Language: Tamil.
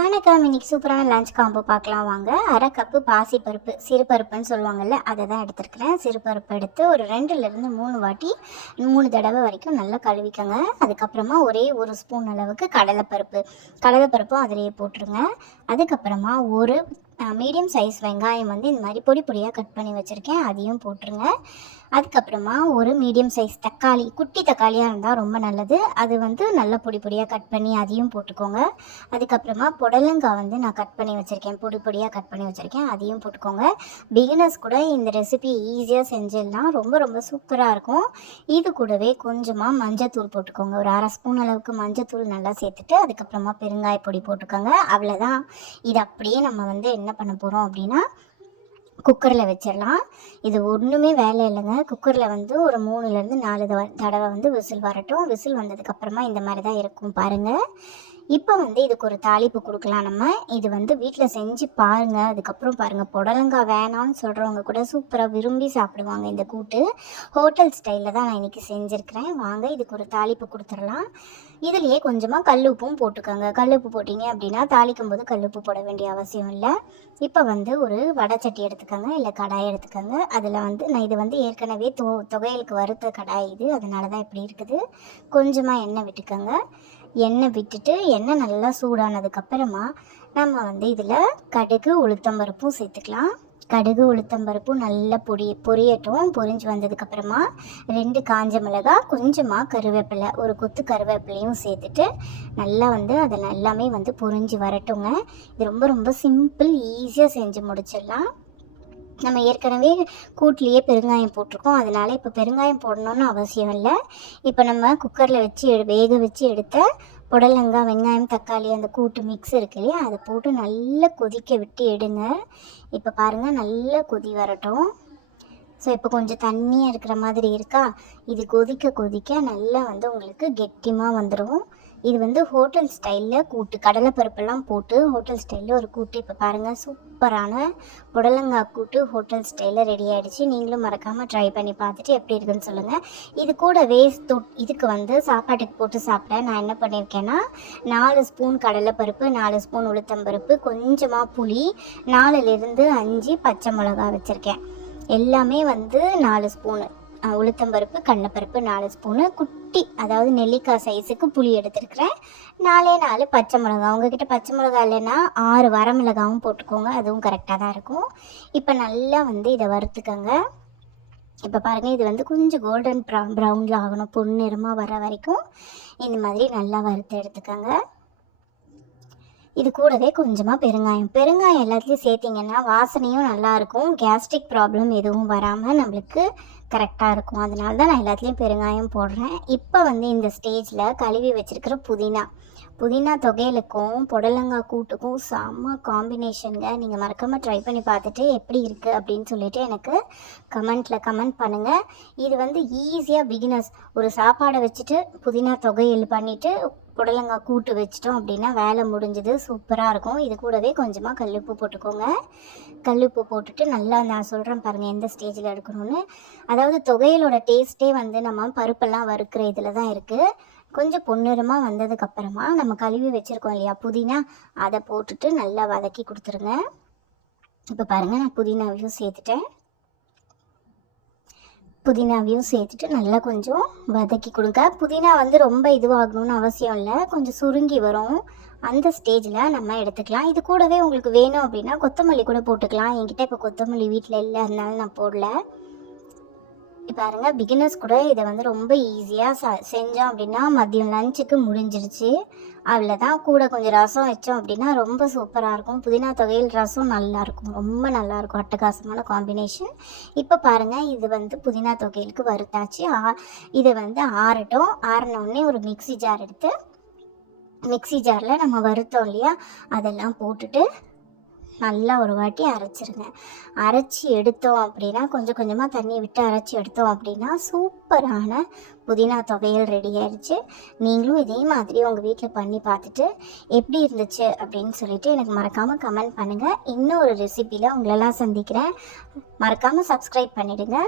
வணக்கம். இன்னைக்கு சூப்பரான லஞ்ச் காம்போ பார்க்கலாம் வாங்க. 1/2 கப்பு பாசிப்பருப்பு, சிறுபருப்புன்னு சொல்லுவாங்கல்ல, அதை தான் எடுத்துருக்கிறேன். சிறுபருப்பு எடுத்து ஒரு 2லேருந்து 3 வாட்டி 3 தடவை வரைக்கும் நல்லா கழுவிக்கங்க. அதுக்கப்புறமா ஒரே 1 ஸ்பூன் அளவுக்கு கடலைப்பருப்பும் அதிலேயே போட்டுருங்க. அதுக்கப்புறமா ஒரு மீடியம் சைஸ் வெங்காயம் இந்த மாதிரி பொடி பொடியாக கட் பண்ணி வச்சுருக்கேன், அதையும் போட்டுருங்க. அதுக்கப்புறமா ஒரு மீடியம் சைஸ் தக்காளி, குட்டி தக்காளியாக இருந்தால் ரொம்ப நல்லது, அது நல்லா பொடி பொடியாக கட் பண்ணி அதையும் போட்டுக்கோங்க. அதுக்கப்புறமா புடலங்காய் நான் கட் பண்ணி வச்சுருக்கேன், பொடி பொடியாக கட் பண்ணி வச்சுருக்கேன், அதையும் போட்டுக்கோங்க. பிகினர்ஸ் கூட இந்த ரெசிபி ஈஸியாக செஞ்சிடலாம், ரொம்ப ரொம்ப சூப்பராக இருக்கும். இது கூடவே கொஞ்சமாக மஞ்சத்தூள் போட்டுக்கோங்க, ஒரு 1/2 ஸ்பூன் அளவுக்கு மஞ்சத்தூள் நல்லா சேர்த்துட்டு அதுக்கப்புறமா பெருங்காய பொடி போட்டுக்கோங்க. அவ்வளோதான். இது அப்படியே நம்ம என்ன பண்ண போகிறோம் அப்படின்னா குக்கரில் வச்சிடலாம். இது ஒன்றுமே வேலை இல்லைங்க. குக்கரில் ஒரு 3லேருந்து 4 தடவை விசில் வரட்டும். விசில் வந்ததுக்கப்புறமா இந்த மாதிரி தான் இருக்கும் பாருங்கள். இப்போ இதுக்கு ஒரு தாளிப்பு கொடுக்கலாம் நம்ம. இது வீட்டில் செஞ்சு பாருங்கள். அதுக்கப்புறம் பாருங்கள், புடலங்காய் வேணான்னு சொல்கிறவங்க கூட சூப்பராக விரும்பி சாப்பிடுவாங்க இந்த கூட்டு. ஹோட்டல் ஸ்டைலில் தான் நான் இன்றைக்கி செஞ்சுருக்கிறேன். வாங்க இதுக்கு ஒரு தாளிப்பு கொடுத்துடலாம். இதுலேயே கொஞ்சமாக கல்லுப்பும் போட்டுக்கோங்க. கல்லுப்பு போட்டிங்க அப்படின்னா தாளிக்கும் போது கல்லுப்பு போட வேண்டிய அவசியம் இல்லை. இப்போ ஒரு வடைச்சட்டி எடுத்துக்கோங்க, இல்லை கடாய் எடுத்துக்கோங்க. அதில் நான் இது ஏற்கனவே தொகையலுக்கு வறுத்த கடாய் இது, அதனால தான் இப்படி இருக்குது. கொஞ்சமாக எண்ணெய் விட்டுக்கோங்க. எண்ணெய் விட்டுட்டு எண்ணெய் நல்லா சூடானதுக்கப்புறமா நம்ம இதில் கடுகு உளுத்தம்பருப்பும் சேர்த்துக்கலாம். கடுகு உளுத்தம்பருப்பும் நல்லா பொரியட்டும். பொரிஞ்சு வந்ததுக்கப்புறமா 2 காஞ்ச மிளகாய், கொஞ்சமாக கருவேப்பிலை, ஒரு கொத்து கருவேப்பிலையும் சேர்த்துட்டு நல்லா அதை எல்லாமே பொரிஞ்சு வரட்டுங்க. இது ரொம்ப ரொம்ப சிம்பிள், ஈஸியாக செஞ்சு முடிச்சிடலாம். நம்ம ஏற்கனவே கூட்லேயே பெருங்காயம் போட்டிருக்கோம், அதனால் இப்போ பெருங்காயம் போடணுன்னு அவசியம் இல்லை. இப்போ நம்ம குக்கரில் வச்சு வேக வச்சு எடுத்த புடலங்காய், வெங்காயம், தக்காளி அந்த கூட்டு மிக்ஸ் இருக்கு இல்லையா, அதை போட்டு நல்லா கொதிக்க விட்டு எடுங்க. இப்போ பாருங்கள், நல்லா கொதி வரட்டும். ஸோ இப்போ கொஞ்சம் தண்ணியாக இருக்கிற மாதிரி இருக்கா, இது கொதிக்க கொதிக்க நல்லா உங்களுக்கு கெட்டிமாக வந்துடும். இது ஹோட்டல் ஸ்டைலில் கூட்டு, கடலைப்பருப்பெல்லாம் போட்டு ஹோட்டல் ஸ்டைலில் ஒரு கூட்டு. இப்போ பாருங்கள், சூப்பரான புடலங்காய் கூட்டு ஹோட்டல் ஸ்டைலில் ரெடி ஆகிடுச்சு. நீங்களும் மறக்காமல் ட்ரை பண்ணி பார்த்துட்டு எப்படி இருக்குன்னு சொல்லுங்கள். இது கூட இதுக்கு சாப்பாட்டுக்கு போட்டு சாப்பிட நான் என்ன பண்ணியிருக்கேன்னா 4 ஸ்பூன் கடலைப்பருப்பு, 4 ஸ்பூன் உளுத்தம்பருப்பு, கொஞ்சமாக புளி, 4லேருந்து 5 பச்சை மிளகா வச்சுருக்கேன். எல்லாமே 4 ஸ்பூனு உளுத்தம்பருப்பு, கடலைப்பருப்பு 4 ஸ்பூனு, குட்டி அதாவது நெல்லிக்காய் சைஸுக்கு புளி எடுத்துருக்கிறேன். 4 பச்சை மிளகா. உங்ககிட்ட பச்சை மிளகா இல்லைன்னா 6 வரமிளகாவும் போட்டுக்கோங்க, அதுவும் கரெக்டாக தான் இருக்கும். இப்போ நல்லா இதை வறுத்துக்கோங்க. இப்போ பாருங்கள், இது கொஞ்சம் கோல்டன் ப்ரௌனில் ஆகணும், பொன்னிறமாக வர வரைக்கும் இந்த மாதிரி நல்லா வறுத்து எடுத்துக்கோங்க. இது கூடவே கொஞ்சமாக பெருங்காயம் எல்லாத்துலேயும் சேர்த்திங்கன்னா வாசனையும் நல்லாயிருக்கும், கேஸ்ட்ரிக் ப்ராப்ளம் எதுவும் வராமல் நம்மளுக்கு கரெக்டாக இருக்கும். அதனால தான் நான் எல்லாத்துலேயும் பெருங்காயம் போடுறேன். இப்போ இந்த ஸ்டேஜில் கழுவி வச்சுருக்கிற புதினா தொகையலுக்கும் புடலங்காய் கூட்டுக்கும் செம்ம காம்பினேஷனுங்க. நீங்கள் மறக்காமல் ட்ரை பண்ணி பார்த்துட்டு எப்படி இருக்குது அப்படின்னு சொல்லிட்டு எனக்கு கமெண்ட் பண்ணுங்கள். இது ஈஸியாக பிகினர்ஸ் ஒரு சாப்பாடை வச்சுட்டு புதினா தொகையல் பண்ணிவிட்டு புடலங்காய் கூட்டு வச்சிட்டோம் அப்படின்னா வேலை முடிஞ்சது, சூப்பராக இருக்கும். இது கூடவே கொஞ்சமாக கல்லுப்பு போட்டுக்கோங்க. கல்லுப்பு போட்டுட்டு நல்லா நான் சொல்கிறேன் பாருங்கள் எந்த ஸ்டேஜில் எடுக்கணும்னு. அதாவது தொகையலோட டேஸ்ட்டே நம்ம பருப்பெல்லாம் வறுக்கிற இதில் தான் இருக்குது. கொஞ்சம் பொன்னிறமாக வந்ததுக்கப்புறமா நம்ம கழுவி வச்சுருக்கோம் இல்லையா புதினா, அதை போட்டுட்டு நல்லா வதக்கி கொடுத்துருங்க. இப்போ பாருங்கள், நான் புதினாவையும் சேர்த்துட்டு நல்லா கொஞ்சம் வதக்கி கொடுங்க. புதினா ரொம்ப இதுவாகணும்னு அவசியம் இல்லை, கொஞ்சம் சுருங்கி வரும். அந்த ஸ்டேஜில் நம்ம எடுத்துக்கலாம். இது கூடவே உங்களுக்கு வேணும் அப்படின்னா கொத்தமல்லி கூட போட்டுக்கலாம். என்கிட்ட இப்போ கொத்தமல்லி வீட்டில் இல்லை, அதனால நான் போடல. இப்போ பாருங்க, பிகினர்ஸ் கூட இதை ரொம்ப ஈஸியாக செஞ்சோம் அப்படின்னா மதியம் லஞ்சுக்கு முடிஞ்சிருச்சு. அவ்வளோதான். கூட கொஞ்சம் ரசம் வச்சோம் அப்படின்னா ரொம்ப சூப்பராக இருக்கும். புதினா தொகையில் ரசம் நல்லாயிருக்கும், ரொம்ப நல்லாயிருக்கும், அட்டகாசமான காம்பினேஷன். இப்போ பாருங்கள், இது புதினா தொகையிலுக்கு வறுத்தாச்சு. இதை ஆறட்டும். ஆறினோடனே ஒரு மிக்ஸி ஜார் எடுத்து மிக்ஸி ஜாரில் நம்ம வறுத்தோம் இல்லையா, அதெல்லாம் போட்டுட்டு நல்லா ஒரு வாட்டி அரைச்சிருங்க. அரைச்சி எடுத்தோம் அப்படின்னா கொஞ்சம் கொஞ்சமாக தண்ணி விட்டு அரைச்சி எடுத்தோம் அப்படின்னா சூப்பரான புதினா துவையல் ரெடி ஆயிடுச்சு. நீங்களும் இதே மாதிரி உங்கள் வீட்டில் பண்ணி பார்த்துட்டு எப்படி இருந்துச்சு அப்படின்னு சொல்லிட்டு எனக்கு மறக்காமல் கமெண்ட் பண்ணுங்கள். இன்னும் ஒரு ரெசிபியில் உங்களெல்லாம் சந்திக்கிறேன். மறக்காமல் சப்ஸ்கிரைப் பண்ணிவிடுங்க.